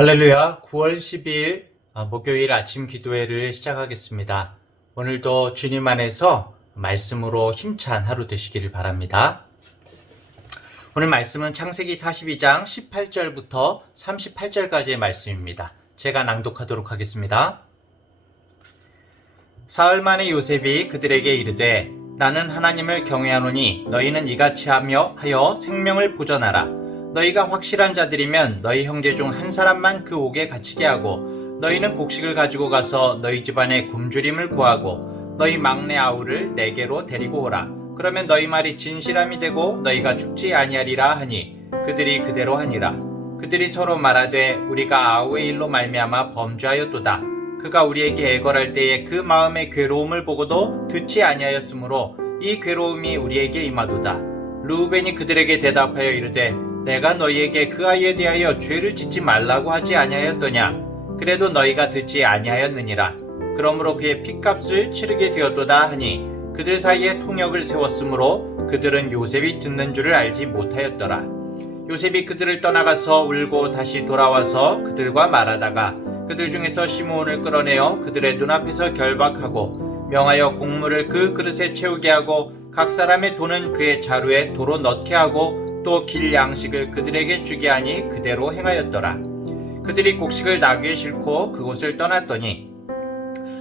할렐루야. 9월 12일 목요일 아침 기도회를 시작하겠습니다. 오늘도 주님 안에서 말씀으로 힘찬 하루 되시기를 바랍니다. 오늘 말씀은 창세기 42장 18절부터 38절까지의 말씀입니다. 제가 낭독하도록 하겠습니다. 사흘 만에 요셉이 그들에게 이르되 나는 하나님을 경외하노니 너희는 이같이 하여 생명을 보전하라. 너희가 확실한 자들이면 너희 형제 중 한 사람만 그 옥에 갇히게 하고 너희는 곡식을 가지고 가서 너희 집안에 굶주림을 구하고 너희 막내 아우를 내게로 데리고 오라. 그러면 너희 말이 진실함이 되고 너희가 죽지 아니하리라 하니 그들이 그대로 하니라. 그들이 서로 말하되 우리가 아우의 일로 말미암아 범죄하였도다. 그가 우리에게 애걸할 때에 그 마음의 괴로움을 보고도 듣지 아니하였으므로 이 괴로움이 우리에게 임하도다. 르우벤이 그들에게 대답하여 이르되 내가 너희에게 그 아이에 대하여 죄를 짓지 말라고 하지 아니하였더냐. 그래도 너희가 듣지 아니하였느니라. 그러므로 그의 핏값을 치르게 되었도다 하니 그들 사이에 통역을 세웠으므로 그들은 요셉이 듣는 줄을 알지 못하였더라. 요셉이 그들을 떠나가서 울고 다시 돌아와서 그들과 말하다가 그들 중에서 시므온을 끌어내어 그들의 눈앞에서 결박하고 명하여 곡물을 그 그릇에 채우게 하고 각 사람의 돈은 그의 자루에 도로 넣게 하고 또 길 양식을 그들에게 주게 하니 그대로 행하였더라. 그들이 곡식을 나귀에 싣고 그곳을 떠났더니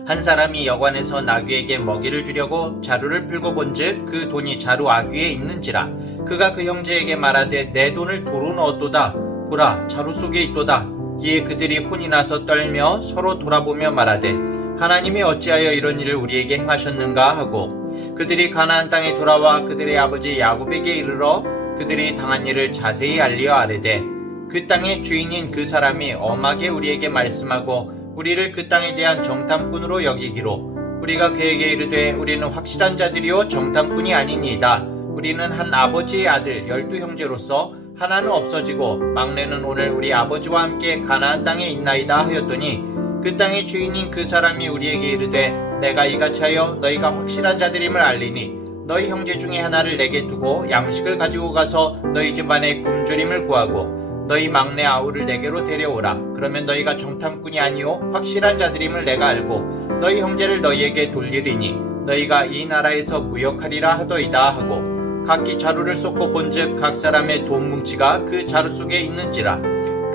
한 사람이 여관에서 나귀에게 먹이를 주려고 자루를 풀고 본즉 그 돈이 자루 아귀에 있는지라. 그가 그 형제에게 말하되 내 돈을 도로 넣었도다. 보라, 자루 속에 있도다. 이에 그들이 혼이 나서 떨며 서로 돌아보며 말하되 하나님이 어찌하여 이런 일을 우리에게 행하셨는가 하고 그들이 가나안 땅에 돌아와 그들의 아버지 야곱에게 이르러 그들이 당한 일을 자세히 알리어 아뢰되 그 땅의 주인인 그 사람이 엄하게 우리에게 말씀하고 우리를 그 땅에 대한 정탐꾼으로 여기기로 우리가 그에게 이르되 우리는 확실한 자들이요 정탐꾼이 아니니이다. 우리는 한 아버지의 아들 12형제로서 하나는 없어지고 막내는 오늘 우리 아버지와 함께 가나안 땅에 있나이다 하였더니 그 땅의 주인인 그 사람이 우리에게 이르되 내가 이같이 하여 너희가 확실한 자들임을 알리니 너희 형제 중에 하나를 내게 두고 양식을 가지고 가서 너희 집안에 굶주림을 구하고 너희 막내 아우를 내게로 데려오라. 그러면 너희가 정탐꾼이 아니요 확실한 자들임을 내가 알고 너희 형제를 너희에게 돌리리니 너희가 이 나라에서 무역하리라 하더이다 하고 각기 자루를 쏟고 본즉 각 사람의 돈 뭉치가 그 자루 속에 있는지라.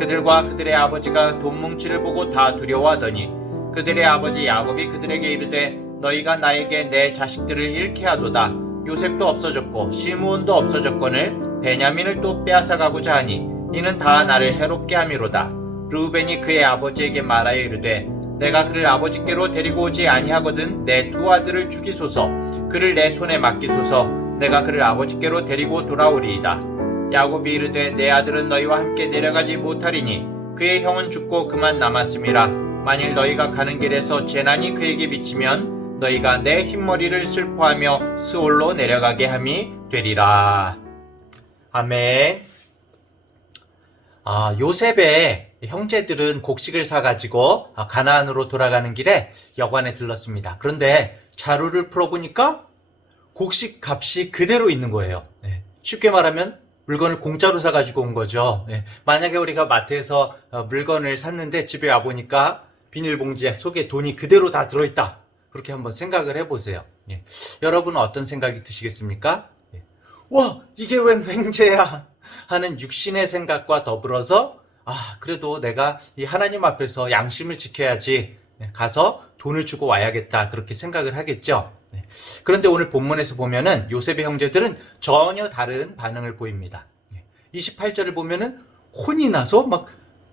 그들과 그들의 아버지가 돈 뭉치를 보고 다 두려워하더니 그들의 아버지 야곱이 그들에게 이르되 너희가 나에게 내 자식들을 잃게 하도다. 요셉도 없어졌고 시므온도 없어졌거늘 베냐민을 또 빼앗아가고자 하니 이는 다 나를 해롭게 함이로다. 르우벤이 그의 아버지에게 말하여 이르되 내가 그를 아버지께로 데리고 오지 아니하거든 내 두 아들을 죽이소서. 그를 내 손에 맡기소서. 내가 그를 아버지께로 데리고 돌아오리이다. 야곱이 이르되 내 아들은 너희와 함께 내려가지 못하리니 그의 형은 죽고 그만 남았음이라. 만일 너희가 가는 길에서 재난이 그에게 미치면 너희가 내 흰머리를 슬퍼하며 스올로 내려가게 함이 되리라. 아멘. 요셉의 형제들은 곡식을 사가지고 가나안으로 돌아가는 길에 여관에 들렀습니다. 그런데 자루를 풀어보니까 곡식 값이 그대로 있는 거예요. 쉽게 말하면 물건을 공짜로 사가지고 온 거죠. 만약에 우리가 마트에서 물건을 샀는데 집에 와보니까 비닐봉지 속에 돈이 그대로 다 들어있다. 그렇게 한번 생각을 해보세요. 여러분은 어떤 생각이 드시겠습니까? 와, 이게 웬 횡재야 하는 육신의 생각과 더불어서 그래도 내가 이 하나님 앞에서 양심을 지켜야지 가서 돈을 주고 와야겠다 그렇게 생각을 하겠죠. 그런데 오늘 본문에서 보면은 요셉의 형제들은 전혀 다른 반응을 보입니다. 28절을 보면은 혼이 나서 막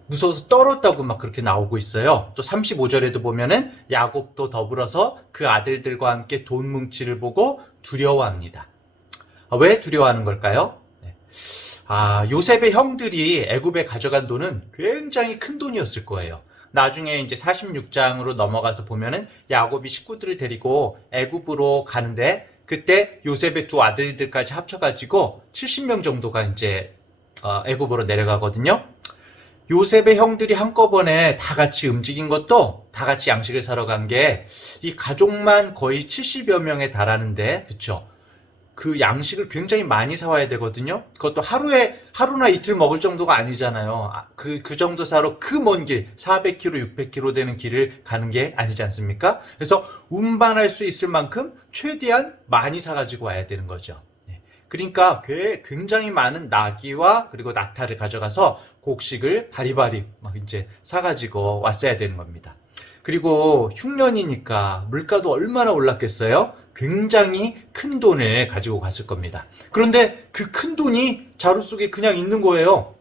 무서워서 떨었다고 막 그렇게 나오고 있어요. 또 35절에도 보면은 야곱도 더불어서 그 아들들과 함께 돈 뭉치를 보고 두려워합니다. 왜 두려워하는 걸까요? 요셉의 형들이 애굽에 가져간 돈은 굉장히 큰 돈이었을 거예요. 나중에 이제 46장으로 넘어가서 보면은 야곱이 식구들을 데리고 애굽으로 가는데 그때 요셉의 두 아들들까지 합쳐가지고 70명 정도가 이제 애굽으로 내려가거든요. 요셉의 형들이 한꺼번에 다 같이 움직인 것도 다 같이 양식을 사러 간 게 이 가족만 거의 70여 명에 달하는데, 그쵸? 그 양식을 굉장히 많이 사와야 되거든요. 그것도 하루나 이틀 먹을 정도가 아니잖아요. 그 정도 사러 그 먼 길, 400km, 600km 되는 길을 가는 게 아니지 않습니까? 그래서 운반할 수 있을 만큼 최대한 많이 사가지고 와야 되는 거죠. 그러니까 굉장히 많은 나귀와 그리고 낙타를 가져가서 곡식을 바리바리 막 이제 사가지고 왔어야 되는 겁니다. 그리고 흉년이니까 물가도 얼마나 올랐겠어요? 굉장히 큰 돈을 가지고 갔을 겁니다. 그런데 그 큰 돈이 자루 속에 그냥 있는 거예요.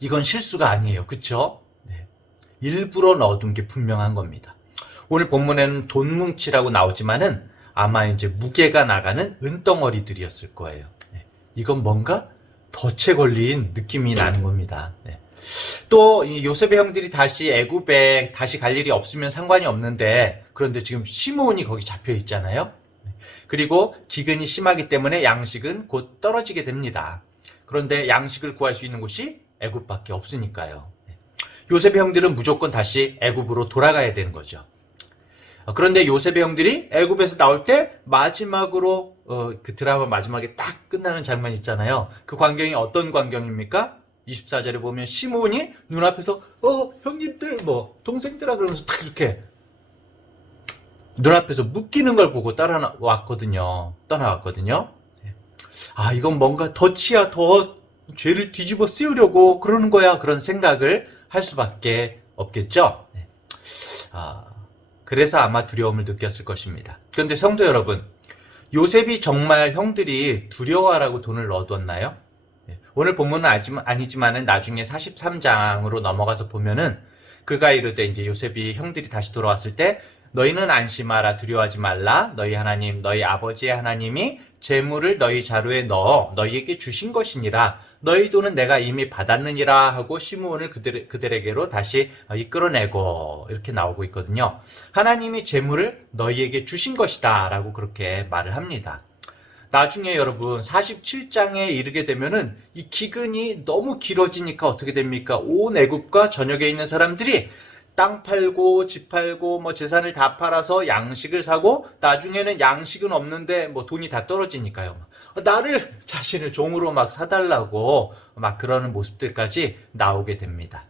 이건 실수가 아니에요. 그쵸? 네. 일부러 넣어둔 게 분명한 겁니다. 오늘 본문에는 돈뭉치라고 나오지만은 아마 이제 무게가 나가는 은덩어리들이었을 거예요. 네. 이건 뭔가 덫에 걸린 느낌이 나는 겁니다. 네. 또 요셉의 형들이 다시 애굽에 다시 갈 일이 없으면 상관이 없는데, 그런데 지금 시므온이 거기 잡혀 있잖아요. 그리고 기근이 심하기 때문에 양식은 곧 떨어지게 됩니다. 그런데 양식을 구할 수 있는 곳이 애굽밖에 없으니까요. 요셉의 형들은 무조건 다시 애굽으로 돌아가야 되는 거죠. 그런데 요셉의 형들이 애굽에서 나올 때 마지막으로 그 드라마 마지막에 딱 끝나는 장면 있잖아요. 그 광경이 어떤 광경입니까? 24절에 보면 시므온이 눈앞에서 형님들 뭐 동생들아 그러면서 딱 이렇게 눈앞에서 묶이는 걸 보고 떠나왔거든요. 이건 뭔가 덫이야, 덫. 죄를 뒤집어 씌우려고 그러는 거야. 그런 생각을 할 수밖에 없겠죠. 그래서 아마 두려움을 느꼈을 것입니다. 그런데 성도 여러분, 요셉이 정말 형들이 두려워하라고 돈을 넣어뒀나요? 오늘 본문은 아니지만은 나중에 43장으로 넘어가서 보면은 그가 이르되 이제 요셉이 형들이 다시 돌아왔을 때 너희는 안심하라 두려워하지 말라 너희 하나님 너희 아버지의 하나님이 재물을 너희 자루에 넣어 너희에게 주신 것이니라 너희 돈은 내가 이미 받았느니라 하고 시므온을 그들에게로 다시 이끌어내고 이렇게 나오고 있거든요. 하나님이 재물을 너희에게 주신 것이다 라고 그렇게 말을 합니다. 나중에 여러분 47장에 이르게 되면은 이 기근이 너무 길어지니까 어떻게 됩니까? 온 애굽과 전역에 있는 사람들이 땅 팔고 집 팔고 뭐 재산을 다 팔아서 양식을 사고 나중에는 양식은 없는데 뭐 돈이 다 떨어지니까요. 나를 자신을 종으로 막 사달라고 막 그러는 모습들까지 나오게 됩니다.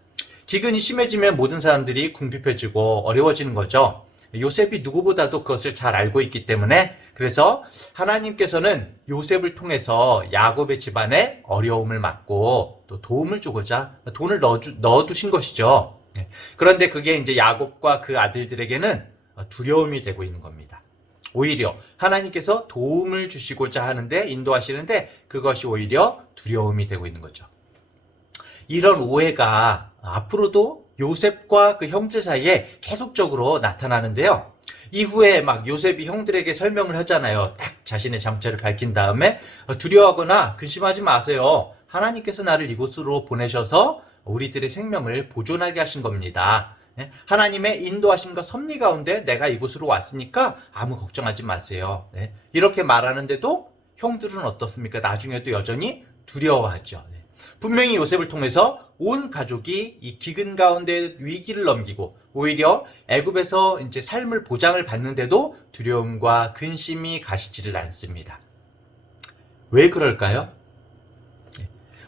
기근이 심해지면 모든 사람들이 궁핍해지고 어려워지는 거죠. 요셉이 누구보다도 그것을 잘 알고 있기 때문에 그래서 하나님께서는 요셉을 통해서 야곱의 집안에 어려움을 막고 또 도움을 주고자 돈을 넣어두신 것이죠. 그런데 그게 이제 야곱과 그 아들들에게는 두려움이 되고 있는 겁니다. 오히려 하나님께서 도움을 주시고자 하는데 인도하시는데 그것이 오히려 두려움이 되고 있는 거죠. 이런 오해가 앞으로도 요셉과 그 형제 사이에 계속적으로 나타나는데요. 이후에 막 요셉이 형들에게 설명을 하잖아요. 딱 자신의 정체를 밝힌 다음에 두려워하거나 근심하지 마세요. 하나님께서 나를 이곳으로 보내셔서 우리들의 생명을 보존하게 하신 겁니다. 하나님의 인도하심과 섭리 가운데 내가 이곳으로 왔으니까 아무 걱정하지 마세요. 이렇게 말하는데도 형들은 어떻습니까? 나중에도 여전히 두려워하죠. 분명히 요셉을 통해서 온 가족이 이 기근 가운데 위기를 넘기고 오히려 애굽에서 이제 삶을 보장을 받는데도 두려움과 근심이 가시지를 않습니다. 왜 그럴까요?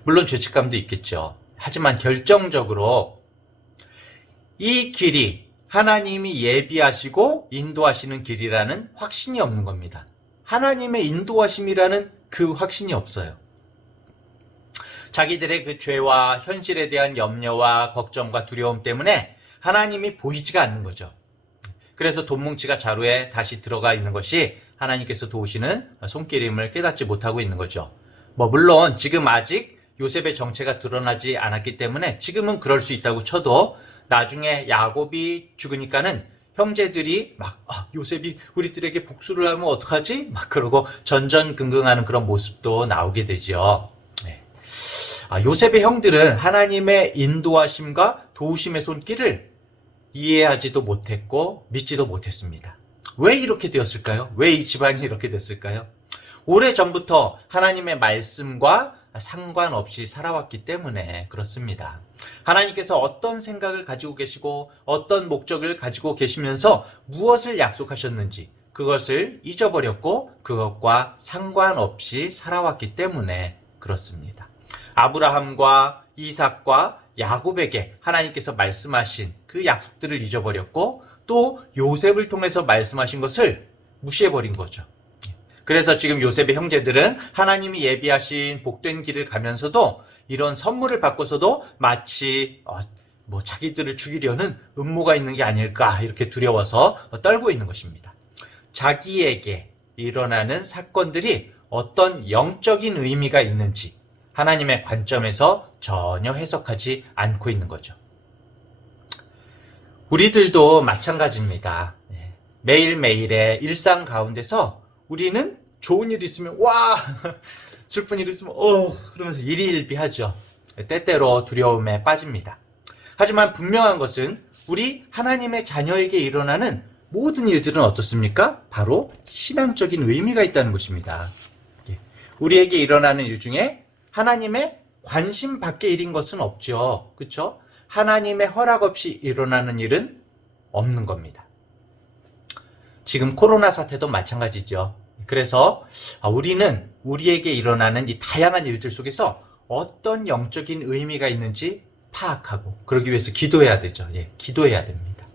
물론 죄책감도 있겠죠. 하지만 결정적으로 이 길이 하나님이 예비하시고 인도하시는 길이라는 확신이 없는 겁니다. 하나님의 인도하심이라는 그 확신이 없어요. 자기들의 그 죄와 현실에 대한 염려와 걱정과 두려움 때문에 하나님이 보이지가 않는 거죠. 그래서 돈뭉치가 자루에 다시 들어가 있는 것이 하나님께서 도우시는 손길임을 깨닫지 못하고 있는 거죠. 물론 지금 아직 요셉의 정체가 드러나지 않았기 때문에 지금은 그럴 수 있다고 쳐도 나중에 야곱이 죽으니까는 형제들이 막 요셉이 우리들에게 복수를 하면 어떡하지? 막 그러고 전전긍긍하는 그런 모습도 나오게 되죠. 요셉의 형들은 하나님의 인도하심과 도우심의 손길을 이해하지도 못했고 믿지도 못했습니다. 왜 이렇게 되었을까요? 왜 이 집안이 이렇게 됐을까요? 오래전부터 하나님의 말씀과 상관없이 살아왔기 때문에 그렇습니다. 하나님께서 어떤 생각을 가지고 계시고 어떤 목적을 가지고 계시면서 무엇을 약속하셨는지 그것을 잊어버렸고 그것과 상관없이 살아왔기 때문에 그렇습니다. 아브라함과 이삭과 야곱에게 하나님께서 말씀하신 그 약속들을 잊어버렸고 또 요셉을 통해서 말씀하신 것을 무시해버린 거죠. 그래서 지금 요셉의 형제들은 하나님이 예비하신 복된 길을 가면서도 이런 선물을 받고서도 마치 자기들을 죽이려는 음모가 있는 게 아닐까 이렇게 두려워서 떨고 있는 것입니다. 자기에게 일어나는 사건들이 어떤 영적인 의미가 있는지 하나님의 관점에서 전혀 해석하지 않고 있는 거죠. 우리들도 마찬가지입니다. 매일매일의 일상 가운데서 우리는 좋은 일 있으면 와 슬픈 일 있으면 그러면서 일희일비하죠. 때때로 두려움에 빠집니다. 하지만 분명한 것은 우리 하나님의 자녀에게 일어나는 모든 일들은 어떻습니까? 바로 신앙적인 의미가 있다는 것입니다. 우리에게 일어나는 일 중에 하나님의 관심 밖의 일인 것은 없죠. 그렇죠? 하나님의 허락 없이 일어나는 일은 없는 겁니다. 지금 코로나 사태도 마찬가지죠. 그래서 우리는 우리에게 일어나는 이 다양한 일들 속에서 어떤 영적인 의미가 있는지 파악하고 그러기 위해서 기도해야 되죠. 기도해야 됩니다.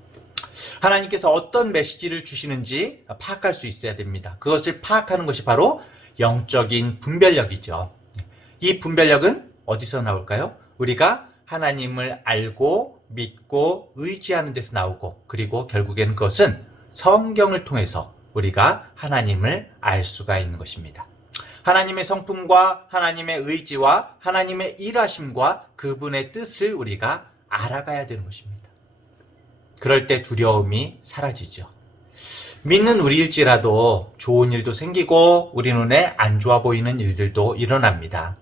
하나님께서 어떤 메시지를 주시는지 파악할 수 있어야 됩니다. 그것을 파악하는 것이 바로 영적인 분별력이죠. 이 분별력은 어디서 나올까요? 우리가 하나님을 알고 믿고 의지하는 데서 나오고 그리고 결국에는 그것은 성경을 통해서 우리가 하나님을 알 수가 있는 것입니다. 하나님의 성품과 하나님의 의지와 하나님의 일하심과 그분의 뜻을 우리가 알아가야 되는 것입니다. 그럴 때 두려움이 사라지죠. 믿는 우리일지라도 좋은 일도 생기고 우리 눈에 안 좋아 보이는 일들도 일어납니다.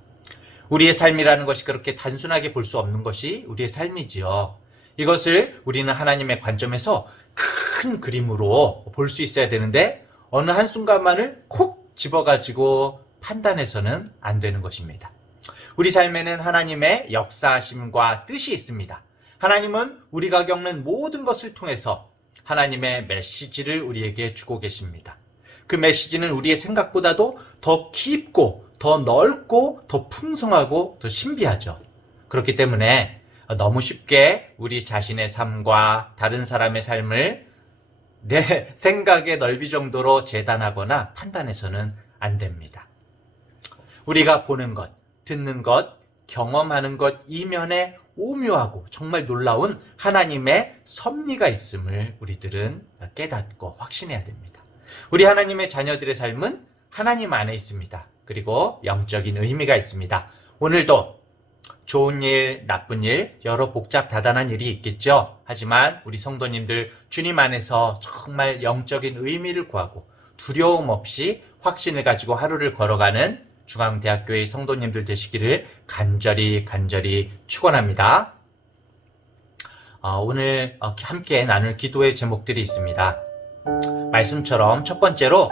우리의 삶이라는 것이 그렇게 단순하게 볼 수 없는 것이 우리의 삶이지요. 이것을 우리는 하나님의 관점에서 큰 그림으로 볼 수 있어야 되는데 어느 한순간만을 콕 집어가지고 판단해서는 안 되는 것입니다. 우리 삶에는 하나님의 역사하심과 뜻이 있습니다. 하나님은 우리가 겪는 모든 것을 통해서 하나님의 메시지를 우리에게 주고 계십니다. 그 메시지는 우리의 생각보다도 더 깊고 더 넓고 더 풍성하고 더 신비하죠. 그렇기 때문에 너무 쉽게 우리 자신의 삶과 다른 사람의 삶을 내 생각의 넓이 정도로 재단하거나 판단해서는 안 됩니다. 우리가 보는 것, 듣는 것, 경험하는 것 이면에 오묘하고 정말 놀라운 하나님의 섭리가 있음을 우리들은 깨닫고 확신해야 됩니다. 우리 하나님의 자녀들의 삶은 하나님 안에 있습니다. 그리고 영적인 의미가 있습니다. 오늘도 좋은 일, 나쁜 일, 여러 복잡다단한 일이 있겠죠. 하지만 우리 성도님들 주님 안에서 정말 영적인 의미를 구하고 두려움 없이 확신을 가지고 하루를 걸어가는 중앙대학교의 성도님들 되시기를 간절히 축원합니다. 오늘 함께 나눌 기도의 제목들이 있습니다. 말씀처럼 첫 번째로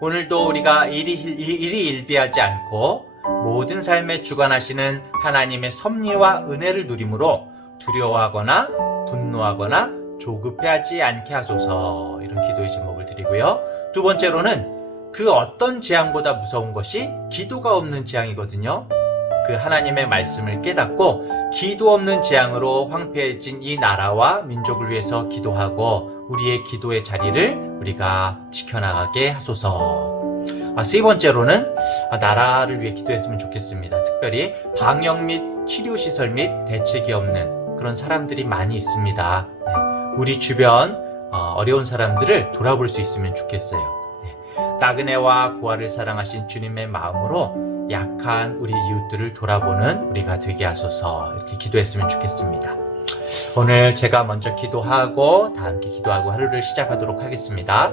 오늘도 우리가 일희일비하지 않고 모든 삶에 주관하시는 하나님의 섭리와 은혜를 누림으로 두려워하거나 분노하거나 조급해하지 않게 하소서, 이런 기도의 제목을 드리고요. 두 번째로는 그 어떤 재앙보다 무서운 것이 기도가 없는 재앙이거든요. 그 하나님의 말씀을 깨닫고 기도 없는 재앙으로 황폐해진 이 나라와 민족을 위해서 기도하고 우리의 기도의 자리를 우리가 지켜나가게 하소서. 세 번째로는 나라를 위해 기도했으면 좋겠습니다. 특별히 방역 및 치료시설 및 대책이 없는 그런 사람들이 많이 있습니다. 우리 주변 어려운 사람들을 돌아볼 수 있으면 좋겠어요. 나그네와 고아를 사랑하신 주님의 마음으로 약한 우리 이웃들을 돌아보는 우리가 되게 하소서, 이렇게 기도했으면 좋겠습니다. 오늘 제가 먼저 기도하고 다 함께 기도하고 하루를 시작하도록 하겠습니다.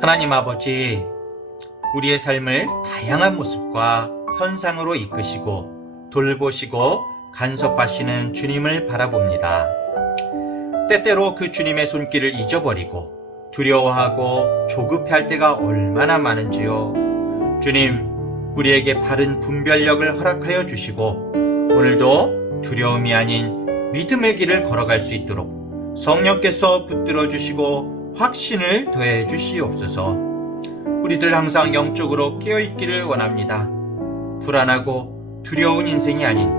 하나님 아버지, 우리의 삶을 다양한 모습과 현상으로 이끄시고 돌보시고 간섭하시는 주님을 바라봅니다. 때때로 그 주님의 손길을 잊어버리고 두려워하고 조급해할 때가 얼마나 많은지요. 주님, 우리에게 바른 분별력을 허락하여 주시고 오늘도 두려움이 아닌 믿음의 길을 걸어갈 수 있도록 성령께서 붙들어 주시고 확신을 더해 주시옵소서. 우리들 항상 영적으로 깨어있기를 원합니다. 불안하고 두려운 인생이 아닌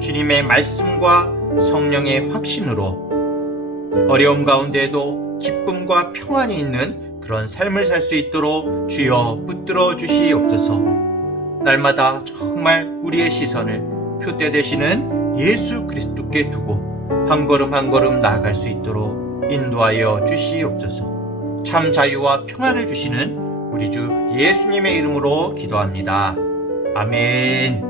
주님의 말씀과 성령의 확신으로 어려움 가운데에도 기쁨과 평안이 있는 그런 삶을 살 수 있도록 주여 붙들어 주시옵소서. 날마다 정말 우리의 시선을 표대 되시는 예수 그리스도께 두고 한 걸음 한 걸음 나아갈 수 있도록 인도하여 주시옵소서. 참 자유와 평안을 주시는 우리 주 예수님의 이름으로 기도합니다. 아멘.